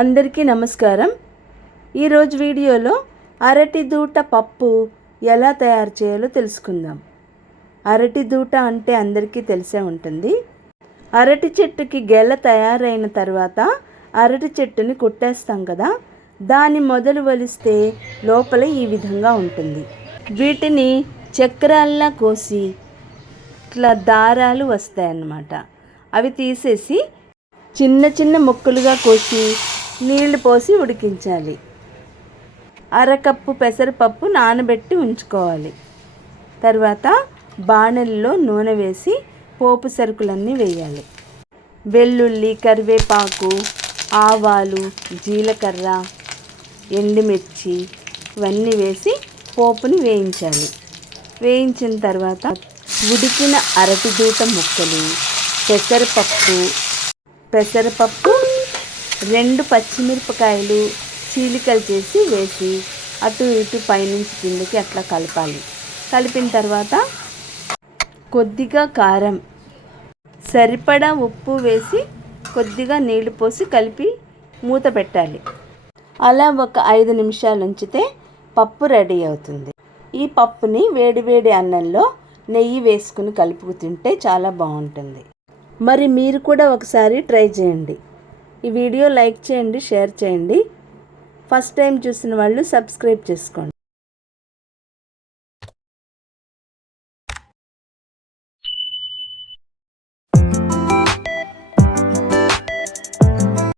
అందరికీ నమస్కారం. ఈరోజు వీడియోలో అరటి దూట పప్పు ఎలా తయారు చేయాలో తెలుసుకుందాం. అరటి దూట అంటే అందరికీ తెలిసే ఉంటుంది. అరటి చెట్టుకి గెల తయారైన తర్వాత అరటి చెట్టుని కొట్టేస్తాం కదా, దాని మొదలు వలిస్తే లోపల ఈ విధంగా ఉంటుంది. వీటిని చక్రాల్లా కోసి ఇట్లా దారాలు వస్తాయన్నమాట. అవి తీసేసి చిన్న చిన్న ముక్కలుగా కోసి నీళ్లు పోసి ఉడికించాలి. అరకప్పు పెసరపప్పు నానబెట్టి ఉంచుకోవాలి. తర్వాత బాణలిలో నూనె వేసి పోపు సరుకులన్నీ వేయాలి. వెల్లుల్లి, కరివేపాకు, ఆవాలు, జీలకర్ర, ఎండుమిర్చి ఇవన్నీ వేసి పోపుని వేయించాలి. వేయించిన తర్వాత ఉడికిన అరటి దూట ముక్కలు, పెసరపప్పు 2 పచ్చిమిరపకాయలు చీలికలు చేసి వేసి అటు ఇటు పైనుంచి కిందకి అట్లా కలపాలి. కలిపిన తర్వాత కొద్దిగా కారం, సరిపడా ఉప్పు వేసి కొద్దిగా నీళ్లు పోసి కలిపి మూత పెట్టాలి. అలా ఒక 5 నిమిషాలు ఉంచితే పప్పు రెడీ అవుతుంది. ఈ పప్పుని వేడివేడి అన్నంలో నెయ్యి వేసుకుని కలుపుకు తింటే చాలా బాగుంటుంది. మరి మీరు కూడా ఒకసారి ట్రై చేయండి. ఈ వీడియో లైక్ చేయండి, షేర్ చేయండి. ఫస్ట్ టైం చూసిన వాళ్ళు సబ్స్క్రైబ్ చేసుకోండి.